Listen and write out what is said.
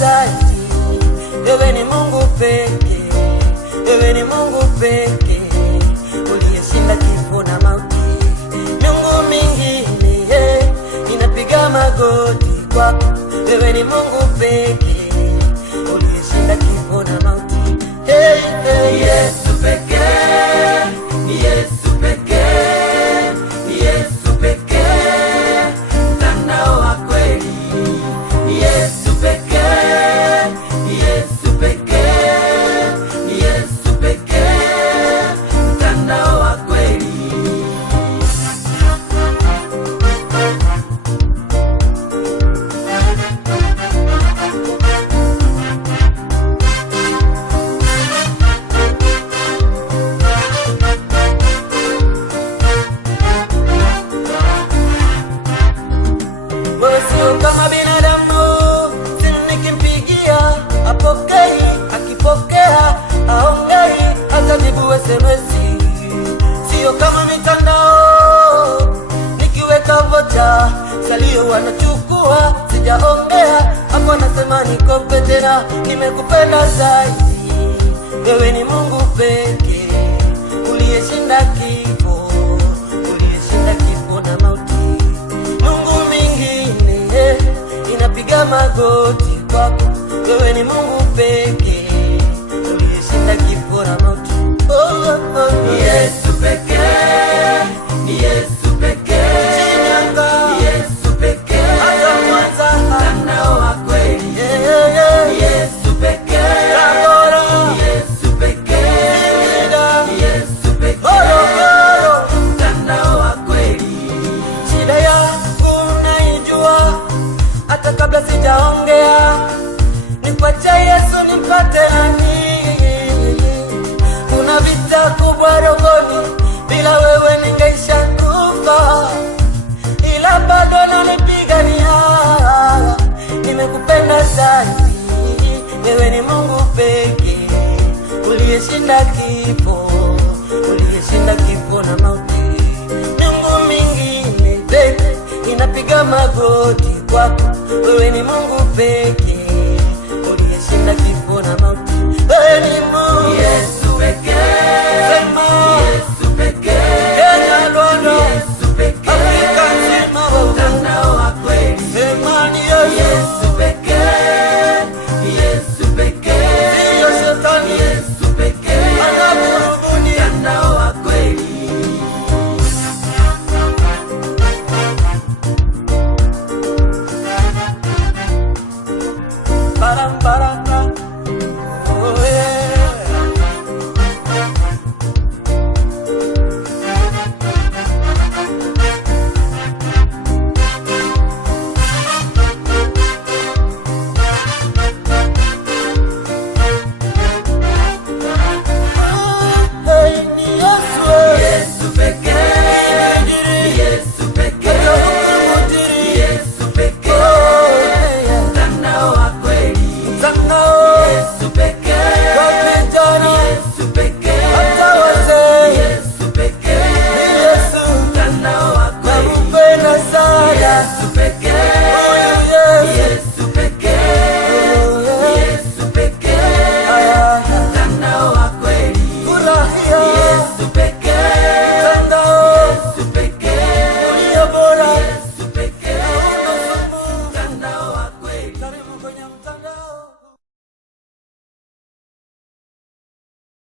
zaidi. Wewe ni Mungu pekee, wewe ni Mungu pekee, uliyeshinda kifo na mauti. Miungu mingine inapiga magoti kwako. Wewe ni Mungu pekee, uliyeshinda kifo na mauti. Hey, hey, Yesu pekee, Yesu pekee, Yesu pekee, mtandao wa kweli. Yesu pekee, Yesu pekee, Yesu pekee, mtandao wa kweli. sio kama binadamu, nikimpigia apokei, akipokea aongei, atajibu SMS. Sio kama mitandao, nikiweka vocha salio wanachukua, sijaongea hapo nasema nikope tena. Nimekupenda zaidi, wewe ni Mungu pekee, uliyeshinda kifo, uliyeshinda kifo na mauti. Inapiga magoti kwako. Wewe ni Mungu pekee, uliyeshinda kifo na mauti. Yesu pekee, Yesu pekee, Yesu pekee, mtandao wa kweli. Yesu pekee, Yesu pekee, Yesu pekee, mtandao wa kweli. Shida yangu unaijua, hata kabla sijaongea. Nipache Yesu nipate nani? Kuna vita kubwa rohoni, bila wewe ningeisha kufa, ila bado nanipigania. Nimekupenda zaidi, wewe ni Mungu pekee, uliyeshinda kifo, uliyeshinda kifo na mauti. Miungu mingine pekee inapiga magoti kwako. Wewe ni Mungu pekee,